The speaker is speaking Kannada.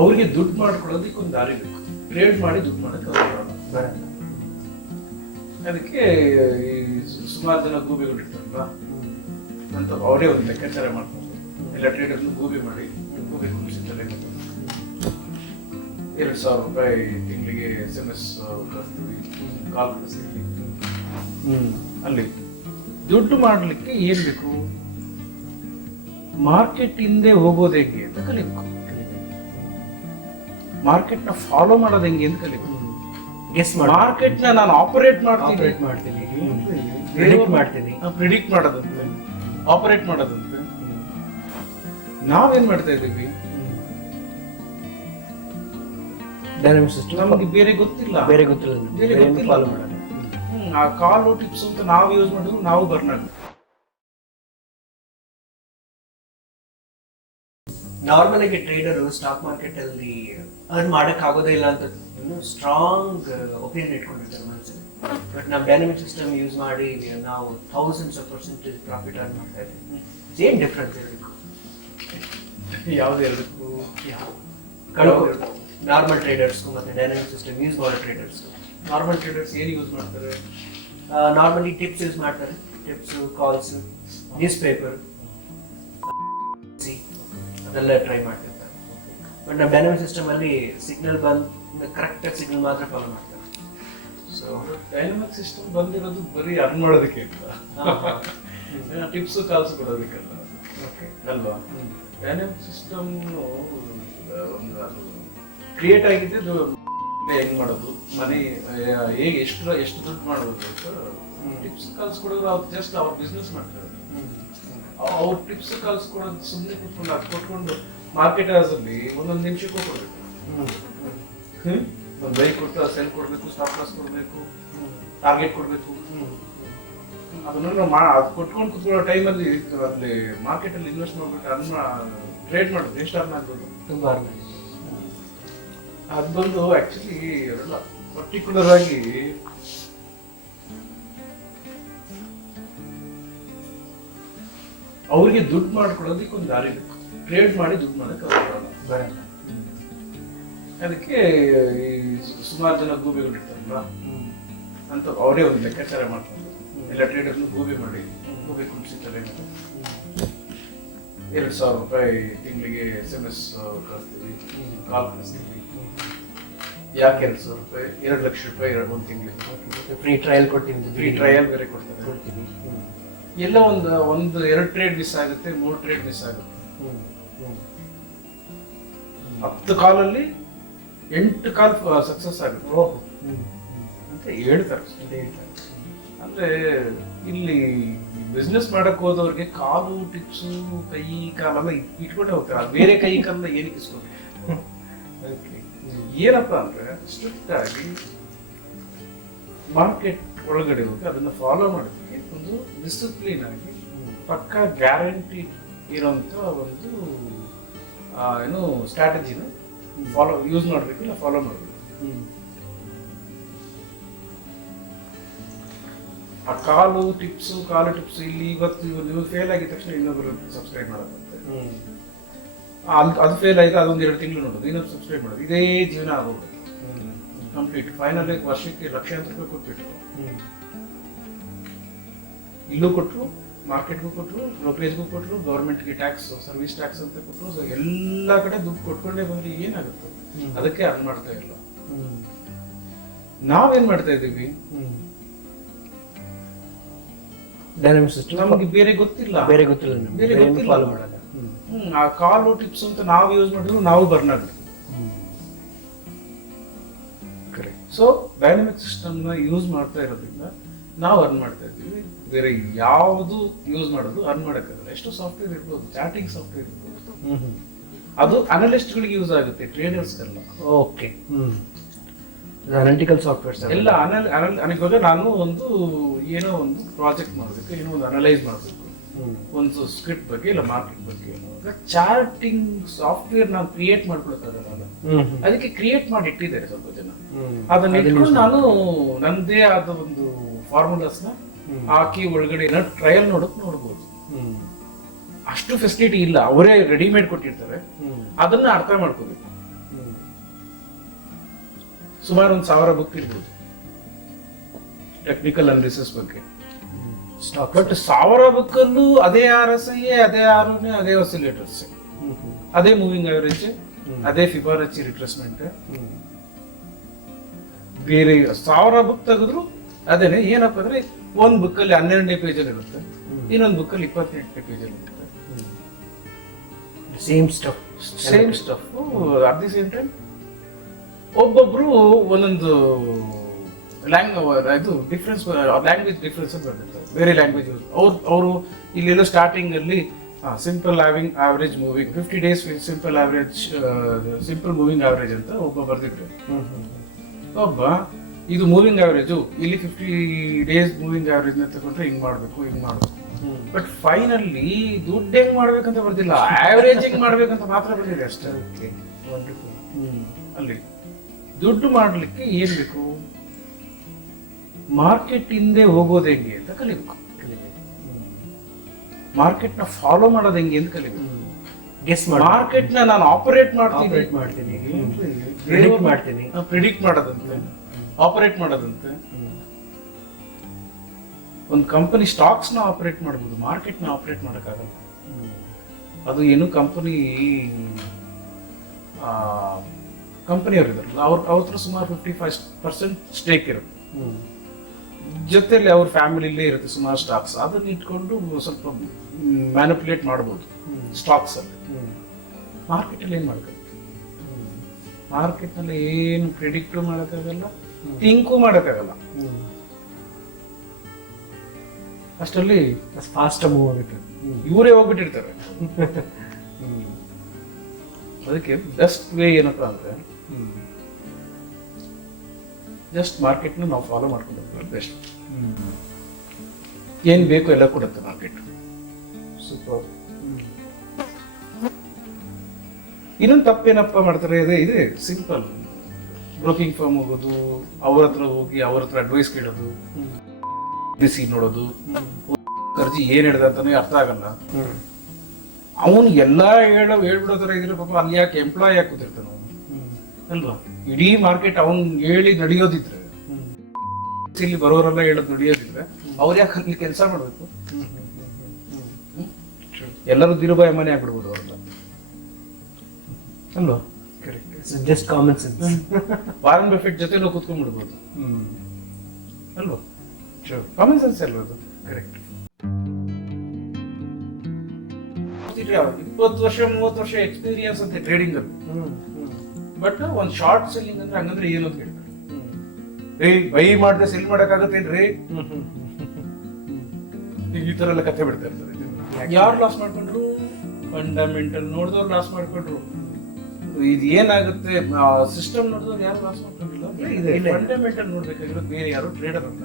ಅವ್ರಿಗೆ ದುಡ್ಡು ಮಾಡ್ಕೊಳ್ಳೋದಕ್ಕೆ ಒಂದು ದಾರಿ ಬೇಕು. ಟ್ರೇಡ್ ಮಾಡಿ ದುಡ್ಡು ಮಾಡೋಕೆ ಬರಲ್ಲ. ಅದಕ್ಕೆ ಸುಮಾರು ಜನ ಗೂಬೆಗಳು ಇರ್ತಾರಲ್ಲ ಅಂತ ಅವರೇ ಒಂದು ಲೆಕ್ಕಾಚಾರ ಮಾಡ್ಕೊಂಡು ಎಲ್ಲ ಟ್ರೇಡರ್ನ ಗೂಬೆ ಮಾಡಿ ಗೂಬೆ ಕುಣಿಸಿದ್ದಾರೆ. 2,000 ರೂಪಾಯಿ ತಿಂಗಳಿಗೆ SMS ಕಳಿಸ್ತೀವಿ, ಕಾಲ್ ಕಳಿಸ್ತೀವಿ. ಅಲ್ಲಿ ದುಡ್ಡು ಮಾಡ್ಲಿಕ್ಕೆ ಏನ್ ಬೇಕು? ಮಾರ್ಕೆಟ್ ಹಿಂದೆ ಹೋಗೋದು ಹೆಂಗೆ ಅಂತ ಕಲಿಬೇಕು. ಮಾರ್ಕೆಟ್ ನ ಫಾಲೋ ಮಾಡೋದು ಹೆಂಗೆ ಅಂತ ಕಲಿಬೇಕು. ಮಾರ್ಕೆಟ್ ನ ನಾನು ಆಪರೇಟ್ ಮಾಡ್ತೀನಿ, ಪ್ರಿಡಿಕ್ಟ್ ಮಾಡೋದಂತೆ, ಆಪರೇಟ್ ಮಾಡೋದಂತೆ. ನಾವೇನ್ ಮಾಡ್ತಾ ಇದ್ದೀವಿ? ಡೈನಾಮಿಕ್ ಸಿಸ್ಟಮ್ ನಮ್ಗೆ ಬೇರೆ ಗೊತ್ತಿಲ್ಲ. ಫಾಲೋ ಮಾಡೋದು. ಆ ಕಾಲ್ ಟಿಪ್ಸ್ ಅಂತ ನಾವು ಯೂಸ್ ಮಾಡಿದ್ರು ನಾವು ಬರ್ನಾಗ. ನಾರ್ಮಲ್ ಆಗಿ ಟ್ರೇಡರ್ ಸ್ಟಾಕ್ ಮಾರ್ಕೆಟ್ ಅಲ್ಲಿ ಅರ್ನ್ ಮಾಡಕ್ ಆಗೋದೇ ಇಲ್ಲ ಅಂತ ಸ್ಟ್ರಾಂಗ್ ಒಪಿನಿಯನ್ ಇಟ್ಕೊಂಡಿರ್ತಾರೆ ಮನಸ್ಸಲ್ಲಿ. ಬಟ್ ನಾವು ಡೈನಾಮಿಕ್ ಸಿಸ್ಟಮ್ ಯೂಸ್ ಮಾಡಿ ನಾವು thousands of percentage profit earn ಮಾಡ್ತಾ ಇದ್ದೀವಿ. ಏನ್ ಡಿಫ್ರೆನ್ಸ್ ಇರಬೇಕು? ಯಾವ್ದು ಎರಡಕ್ಕೂ ನಾರ್ಮಲ್ ಟ್ರೇಡರ್ಸ್ಗೂ ಮತ್ತೆ ಡೈನಾಮಿಕ್ ಸಿಸ್ಟಮ್ ಯೂಸ್ ಮಾಡೋ ಟ್ರೇಡರ್ಸ್ಗೂ. ನಾರ್ಮಲ್ ಟ್ರೇಡರ್ಸ್ ಏನು ಯೂಸ್ ಮಾಡ್ತಾರೆ? ನಾರ್ಮಲಿ ಟಿಪ್ಸ್ ಯೂಸ್ ಮಾಡ್ತಾರೆ. ಟಿಪ್ಸ್, ಕಾಲ್ಸ್, ನ್ಯೂಸ್ ಪೇಪರ್ ಅದೆಲ್ಲ ಟ್ರೈ ಮಾಡ್ತಿರ್ತಾರೆ. ಬಟ್ ನಮ್ಮ ಡೈನಾಮಿಕ್ ಸಿಸ್ಟಮ್ ಅಲ್ಲಿ ಸಿಗ್ನಲ್ ಬಂದು ಕರೆಕ್ಟ್ ಸಿಗ್ನಲ್ ಮಾತ್ರ ಫಾಲೋ ಮಾಡ್ತಾರೆ. ಸೊ ಡೈನಾಮಿಕ್ ಸಿಸ್ಟಮ್ ಬಂದಿರೋದು ಬರೀ ಅರ್ನ್ ಮಾಡೋದಕ್ಕೆ ಟಿಪ್ಸ್ ಕಾಲ್ಸ್ ಕೊಡೋದಕ್ಕೆಲ್ಲ ಅಲ್ವಾ? ಡೈನಾಮಿಕ್ ಸಿಸ್ಟಮ್ ಕ್ರಿಯೇಟ್ ಆಗಿದ್ದು ಹೆಂಗ್ ಮಾಡೋದು, ಮನಿ ಹೇಗೆ ಎಷ್ಟು ದುಡ್ಡು ಮಾಡೋದು ಅಂತ ಟಿಪ್ಸ್ ಕಾಲ್ಸ್ ಕೊಡೋರು. ಅವ್ರು ಜಸ್ಟ್ ಅವ್ರ ಬಿಸ್ನೆಸ್ ಮಾಡ್ತಾರೆ. ಅವ್ರ ಟಿಪ್ಸ್ ಕಾಲ್ಸ್ ಕೊಡೋದು ಸುಮ್ಮನೆ ಕೂತ್ಕೊಂಡು ಅದು ಕೊಟ್ಕೊಂಡು ಮಾರ್ಕೆಟರ್ಸ್ ಅಲ್ಲಿ ಒಂದೊಂದು ನಿಮಿಷಕ್ಕೂ ಕೊಡ್ಬೇಕು. ಒಂದು ಬೈ ಕೊಟ್ಟು ಸೆಲ್ ಕೊಡ್ಬೇಕು, ಸ್ಟಾಪ್ ಲಾಸ್ ಕೊಡ್ಬೇಕು, ಟಾರ್ಗೆಟ್ ಕೊಡ್ಬೇಕು. ಅದನ್ನ ಅದು ಕೊಟ್ಕೊಂಡು ಕೂತ್ಕೊಳ್ಳೋ ಟೈಮಲ್ಲಿ ಅಲ್ಲಿ ಮಾರ್ಕೆಟ್ ಅಲ್ಲಿ ಇನ್ವೆಸ್ಟ್ ಮಾಡ್ಬಿಟ್ಟು ಟ್ರೇಡ್ ಮಾಡೋದು ಎಷ್ಟು ಅರ್ನ್ ಆಗ್ಬೋದು? ತುಂಬಾ ಅದು ಬಂದು ಆಕ್ಚುಲಿ ಎಲ್ಲ ಪರ್ಟಿಕ್ಯುಲರ್ ಆಗಿ ಅವ್ರಿಗೆ ದುಡ್ಡು ಮಾಡ್ಕೊಳ್ಳೋದಕ್ಕೆ ಒಂದು ದಾರಿ ಬೇಕು. ಟ್ರೇಡ್ ಮಾಡಿ ದುಡ್ಡು ಮಾಡೋಕೆ ಬರಲ್ಲ. ಅದಕ್ಕೆ ಸುಮಾರು ಜನ ಗೂಬೆಗಳು ಇರ್ತಾರಲ್ಲ ಅಂತ ಅವರೇ ಒಂದು ಲೆಕ್ಕಾಚಾರ ಮಾಡ್ಕೊಂಡು ಎಲ್ಲ ಟ್ರೇಡರ್ನ ಗೂಬೆ ಮಾಡಿ ಗೂಬೆ ಕುಣಿಸಿದ್ದಾರೆ. 2,000 ರೂಪಾಯಿ ತಿಂಗಳಿಗೆ SMS ಕಳಿಸ್ತೀವಿ, ಕಾಲ್ ಕಳಿಸ್ತೀವಿ. ಯಾಕೆ 2,000 ರೂಪಾಯಿ? 2 ಲಕ್ಷ ರೂಪಾಯಿ ಒಂದು ತಿಂಗಳಿಗೆ ಫ್ರೀ ಟ್ರಯಲ್ ಕೊಡ್ತೀವಿ. ಫ್ರೀ ಟ್ರಯಲ್ ಬೇರೆ ಕೊಡ್ತೀವಿ. ಎಲ್ಲ ಒಂದು 2 ಟ್ರೇಡ್ ಮಿಸ್ ಆಗುತ್ತೆ, 3 ಟ್ರೇಡ್ ಮಿಸ್ ಆಗುತ್ತೆ. 10 ಕಾಲಲ್ಲಿ 8 ಕಾಲ್ ಸಕ್ಸಸ್ ಆಗುತ್ತೆ ಅಂತ ಹೇಳ್ತಾರೆ. ಅಂದ್ರೆ ಇಲ್ಲಿ ಬಿಸ್ನೆಸ್ ಮಾಡಕ್ ಹೋದವ್ರಿಗೆ ಕಾಲು ಟಿಪ್ಸು ಕೈ ಕಾಲೆಲ್ಲ ಇಟ್ಕೊಂಡೇ ಹೋಗ್ತಾರೆ. ಬೇರೆ ಕೈ ಕಾಲ ಏನಕ್ಕೆ ಇಸ್ಕೊಂಡು ಏನಪ್ಪಾ ಅಂದ್ರೆ ಸ್ಟ್ರಿಕ್ಟ್ ಆಗಿ ಮಾರ್ಕೆಟ್ ಒಳಗಡೆ ಹೋಗಿ ಅದನ್ನ ಫಾಲೋ ಮಾಡೋದಕ್ಕೆ ಒಂದು ಡಿಸಿಪ್ಲಿನ್ ಆಗಿ ಪಕ್ಕ ಗ್ಯಾರಂಟಿ ಇರೋಂಥ ಒಂದು ಏನು ಸ್ಟ್ರಾಟಜಿನ ಯೂಸ್ ಮಾಡಬೇಕು, ಇಲ್ಲ ಫಾಲೋ ಮಾಡಬೇಕು. ಆ ಕಾಲು ಟಿಪ್ಸ್ ಇಲ್ಲಿ ಇವತ್ತು ನೀವು ಫೇಲ್ ಆಗಿದ ತಕ್ಷಣ ಇನ್ನೊಬ್ರು ಸಬ್ಸ್ಕ್ರೈಬ್ ಮಾಡೋದಂತೆ. ಅದು ಫೇಲ್ ಆಯ್ತು, ಅದೊಂದು 2 ತಿಂಗಳು ನೋಡೋದು, ಇನ್ನೊಂದು ಸಬ್ಸ್ಕ್ರೈಬ್ ಮಾಡೋದು. ಇದೇ ಜೀವನ ಆಗೋದು ಕಂಪ್ಲೀಟ್. ಫೈನಲ್ ವರ್ಷಕ್ಕೆ ಲಕ್ಷಾಂತರ ರೂಪಾಯಿ ಕೊಟ್ಬಿಟ್ರು. ಇಲ್ಲೂ ಕೊಟ್ಟರು, ಮಾರ್ಕೆಟ್ಗೂ ಕೊಟ್ಟರು, ಬ್ರೋಕರೇಜ್ಗೂ ಕೊಟ್ಟರು, ಗೌರ್ಮೆಂಟ್ಗೆ ಟ್ಯಾಕ್ಸ್, ಸರ್ವಿಸ್ ಟ್ಯಾಕ್ಸ್ ಅಂತ ಕೊಟ್ಟರು. ಸೊ ಎಲ್ಲ ಕಡೆ ದುಡ್ಡು ಕೊಟ್ಕೊಂಡೇ ಬಂದ್ರೆ ಏನಾಗುತ್ತೆ? ಅದಕ್ಕೆ ಅರ್ನ್ ಮಾಡ್ತಾ ಇಲ್ಲ. ನಾವೇನ್ ಮಾಡ್ತಾ ಇದ್ದೀವಿ? ಡೈನಾಮಿಕ್ ಸಿಸ್ಟಮ್ ನಮ್ಗೆ ಬೇರೆ ಗೊತ್ತಿಲ್ಲ. ಫಾಲೋ ಮಾಡೋದು. ಆ ಕಾಲ್ ಟಿಪ್ಸ್ ಅಂತ ನಾವು ಯೂಸ್ ಮಾಡಿದ್ರು ನಾವು ಬರ್ನ್ ಆಗ್ತೀವಿ. ಸೊ ಡೈನಾಮಿಕ್ ಸಿಸ್ಟಮ್ ನ ಯೂಸ್ ಮಾಡ್ತಾ ಇರೋದ್ರಿಂದ ನಾವು ಅರ್ನ್ ಮಾಡ್ತಾ ಇದ್ದೀವಿ. ಬೇರೆ ಯಾವುದು ಯೂಸ್ ಮಾಡೋದು ಅರ್ನ್ ಮಾಡಕ್ಕಾಗಲ್ಲ. ಎಷ್ಟು ಸಾಫ್ಟ್ವೇರ್ ಇರ್ಬೋದು, ಚಾಟಿಂಗ್ ಸಾಫ್ಟ್ವೇರ್ ಇರ್ಬೋದು, ಅದು ಅನಲಿಸ್ಟ್ ಗಳಿಗೆ ಯೂಸ್ ಆಗುತ್ತೆ, ಟ್ರೇಡರ್ಸ್ ಅಲ್ಲ. ಓಕೆ, ಅನಾಲಿಟಿಕಲ್ ಸಾಫ್ಟ್ವೇರ್ಸ್ ಎಲ್ಲ ಇವಾಗ ನಾನು ಏನೋ ಒಂದು ಪ್ರಾಜೆಕ್ಟ್ ಮಾಡಬೇಕು, ಏನೋ ಒಂದು ಅನಲೈಸ್ ಮಾಡಬೇಕು, ಒಂದು ಸ್ಕ್ರಿಪ್ಟ್ ಬಗ್ಗೆ ಇಲ್ಲ ಮಾರ್ಕೆಟ್ ಬಗ್ಗೆ. ಚಾರ್ಟಿಂಗ್ ಸಾಫ್ಟ್ವೇರ್ ನಾವು ಕ್ರಿಯೇಟ್ ಮಾಡ್ಕೊಳಕ್ಕಾಗಲ್ಲ. ಅದಕ್ಕೆ ಕ್ರಿಯೇಟ್ ಮಾಡಿ ಇಟ್ಟಿದ್ದಾರೆ ಸ್ವಲ್ಪ ಜನ. ಅದನ್ನ ಇಟ್ಕೊಂಡು ನಾನು ನನ್ನದೇ ಆದ ಒಂದು ಫಾರ್ಮುಲಾಸ್ ನ ಹಾಕಿ ಒಳಗಡೆ ಟ್ರಯಲ್ ನೋಡಬಹುದು. ಅಷ್ಟು ಫೆಸಿಲಿಟಿ ಇಲ್ಲ, ಅವರೇ ರೆಡಿಮೇಡ್ ಕೊಟ್ಟಿರ್ತಾರೆ. ಅದನ್ನ ಅರ್ಥ ಮಾಡ್ಕೋಬೇಕು. ಸುಮಾರು 1000 ಬುಕ್ ಇರ್ಬೋದು ಟೆಕ್ನಿಕಲ್ ಅನಾಲಿಸಿಸ್ ಬಗ್ಗೆ. ಬಟ್ 1000 ಬುಕ್ ಅಲ್ಲೂ ಅದೇ RSI, ಅದೇ ROE, ಅದೇ oscillators, ಅದೇ ಮೂವಿಂಗ್ ಅವರೇಜ್, ಅದೇ ಫಿಬೊನಾಚಿ ರಿಟ್ರೇಸ್ಮೆಂಟ್. ಬೇರೆ 1000 ಬುಕ್ ತೆಗೆದ್ರು ಅದೇನೆ. ಏನಪ್ಪ ಅಂದ್ರೆ ಒಂದ್ ಬುಕ್ ಅಲ್ಲಿ 12ನೇ ಪೇಜಲ್ಲಿ ಇರುತ್ತೆ, ಇನ್ನೊಂದು ಬುಕ್ ಅಲ್ಲಿ 28ನೇ ಪೇಜಲ್ಲಿ ಇರುತ್ತೆ. Same stuff at the same time ಒಬ್ಬೊಬ್ರು ಒಂದೊಂದು ಇದು ಡಿಫ್ರೆನ್ಸ್, ಲ್ಯಾಂಗ್ವೇಜ್ ಡಿಫ್ರೆನ್ಸ್ ಅಂತ ಬರ್ತಿರ್ತಾರೆ. ಬೇರೆ ಲ್ಯಾಂಗ್ವೇಜ್ ಅವರು ಇಲ್ಲೆಲ್ಲೋ ಸ್ಟಾರ್ಟಿಂಗ್ ಅಲ್ಲಿ simple average moving 50 days simple moving average ಅಂತ ಒಬ್ಬ ಬರ್ದಿದ್ರು. ಒಬ್ಬ ಇದು ಮೂವಿಂಗ್ ಆವರೇಜು, ಇಲ್ಲಿ 50 days ಮೂವಿಂಗ್ ಆವರೇಜ್ ನ ತಗೊಂಡ್ರೆ ಹಿಂಗ್ ಮಾಡ್ಬೇಕು. ಬಟ್ ಫೈನಲಿ ದುಡ್ಡು ಹೆಂಗ್ ಮಾಡ್ಬೇಕಂತ ಬರ್ದಿಲ್ಲ, ಆವರೇಜ್ ಹೆಂಗ್ ಮಾಡ್ಬೇಕಂತ ಮಾತ್ರ ಬಂದಿದೆ ಅಷ್ಟೇ. ಅಲ್ಲಿ ದುಡ್ಡು ಮಾಡ್ಲಿಕ್ಕೆ ಏನ್ ಬೇಕು, ಮಾರ್ಕೆಟ್ ಹಿಂದೆ ಹೋಗೋದು ಹೆಂಗೆ ಅಂತ ಕಲಿಬೇಕು. ಮಾರ್ಕೆಟ್ ನ ಫಾಲೋ ಮಾಡೋದು ಹೆಂಗೆ ಅಂತ ಕಲಿಬೇಕು. ಮಾರ್ಕೆಟ್ ನ ನಾನು ಆಪರೇಟ್ ಮಾಡ್ತೀನಿ, ಪ್ರಿಡಿಕ್ಟ್ ಮಾಡೋದಂತೆ, ಆಪರೇಟ್ ಮಾಡೋದಂತೆ. ಒಂದು ಕಂಪನಿ ಸ್ಟಾಕ್ಸ್ ನ ಆಪರೇಟ್ ಮಾಡಬಹುದು, ಮಾರ್ಕೆಟ್ ನ ಆಪರೇಟ್ ಮಾಡಕ್ಕಾಗಲ್ಲ. ಅದು ಏನು ಕಂಪನಿಯವರು ಇದಾರಲ್ಲ, ಅವ್ರ ಹತ್ರ ಸುಮಾರು 55% ಸ್ಟೇಕ್ ಇರುತ್ತೆ. ಜೊತೆಲಿ ಅವ್ರ ಫ್ಯಾಮಿಲಿಲೇ ಇರುತ್ತೆ ಸುಮಾರು ಸ್ಟಾಕ್ಸ್. ಅದನ್ನ ಇಟ್ಕೊಂಡು ಸ್ವಲ್ಪ ಮ್ಯಾನಿಪುಲೇಟ್ ಮಾಡಬಹುದು ಸ್ಟಾಕ್ಸ್ ಅಲ್ಲಿ. ಮಾರ್ಕೆಟ್ ಅಲ್ಲಿ ಏನ್ ಮಾಡಬೇಕು, ಮಾರ್ಕೆಟ್ ನಲ್ಲಿ ಏನು ಪ್ರಿಡಿಕ್ಟ್ ಮಾಡಕ್ಕಾಗಲ್ಲ, ಥಿಂಕು ಮಾಡಕ್ಕಾಗಲ್ಲ. ಅಷ್ಟರಲ್ಲಿ ಫಾಸ್ಟ್ ಮೂವ್ ಆಗುತ್ತೆ, ಇವರೇ ಹೋಗ್ಬಿಟ್ಟಿರ್ತಾರೆ. ಅದಕ್ಕೆ ಬೆಸ್ಟ್ ವೇ ಏನಪ್ಪಾ ಅಂದ್ರೆ ಜಸ್ಟ್ ಮಾರ್ಕೆಟ್ ನ ನಾವು ಫಾಲೋ ಮಾಡ್ಕೊಂಡು ಬೆಸ್ಟ್. ಏನ್ ಬೇಕು ಎಲ್ಲ ಕೊಡುತ್ತೆ ಮಾರ್ಕೆಟ್. ಸೂಪರ್. ಇನ್ನೊಂದು ತಪ್ಪೇನಪ್ಪ ಮಾಡ್ತಾರೆ, ಇದೆ ಸಿಂಪಲ್. ಬ್ರೋಕಿಂಗ್ ಫರ್ಮ್ ಹೋಗೋದು, ಅವ್ರ ಹತ್ರ ಹೋಗಿ ಅವ್ರ ಹತ್ರ ಅಡ್ವೈಸ್ ಕೇಳೋದು, ನೋಡೋದು, ಖರ್ಚಿ ಏನ್ ಹೇಳಿದ ಅಂತಾನೆ ಅರ್ಥ ಆಗಲ್ಲ. ಅವನು ಎಲ್ಲಾ ಹೇಳ್ಬಿಡೋ ತರ ಇದ್ರೆ ಪಾಪ ಅಲ್ಲಿ ಯಾಕೆ ಎಂಪ್ಲಾಯ್ ಯಾಕೆ ಕೂತಿರ್ತಾನ ಅವನು ಅಲ್ವಾ? ಇಡೀ ಮಾರ್ಕೆಟ್ ಅವನ್ ಹೇಳಿ ನಡೆಯೋದಿದ್ರೆ, ಇಲ್ಲಿ ಬರೋರೆಲ್ಲ ಹೇಳೋದು ನಡೆಯೋದಿದ್ರೆ ಅವ್ರು ಯಾಕೆ ಅಲ್ಲಿ ಕೆಲಸ ಮಾಡ್ಬೇಕು? ಎಲ್ಲರೂ ದಿರುಬಾಯಿ ಮನೆ ಆಗ್ಬಿಡ್ಬೋದು ಅವ್ರಲ್ಲ ಅಲ್ವಾ? Just common sense. Warren Buffett ಜೊತೆ ನಾವು ಕೂತ್ಕೊಂಡ್ಬಿಡ್ಬೋದು ಅಲ್ವಾ? ಕಾಮನ್ ಸೆನ್ಸ್ ಅಲ್ವಾ ಅದು? ಕರೆಕ್ಟ್. 20 ವರ್ಷ 30 ವರ್ಷ ಎಕ್ಸ್ಪೀರಿಯನ್ಸ್ ಅಂತ ಟ್ರೇಡಿಂಗ್ ಅಲ್ಲಿ. ಬಟ್ ಒಂದ್ ಶಾರ್ಟ್ ಸೆಲ್ಲಿಂಗ್ ಅಂದ್ರೆ ಹಂಗಂದ್ರೆ ಏನು ಅಂತ ಕೇಳ್ತಾರೆ. ಬೈ ಮಾಡಿದ್ರೆ ಸೆಲ್ ಮಾಡಕ್ಕಾಗತ್ತೇನ್ರಿ? ಈ ತರ ಎಲ್ಲ ಕಥೆ ಬಿಡ್ತಾ ಇರ್ತಾರೆ. ಯಾರು ಲಾಸ್ ಮಾಡ್ಕೊಂಡ್ರು? ಫಂಡಮೆಂಟಲ್ ನೋಡಿದವ್ರು ಲಾಸ್ ಮಾಡ್ಕೊಂಡ್ರು. ಇದು ಏನಾಗುತ್ತೆ, ಸಿಸ್ಟಮ್ ನೋಡಿದವ್ರು ಯಾರು ಲಾಸ್ ಮಾಡ್ಕೊಂಡಿಲ್ಲ. ಫಂಡಮೆಂಟಲ್ ನೋಡ್ಬೇಕಾಗಿರೋದು ಬೇರೆ ಯಾರು ಟ್ರೇಡರ್ ಅಲ್ಲ.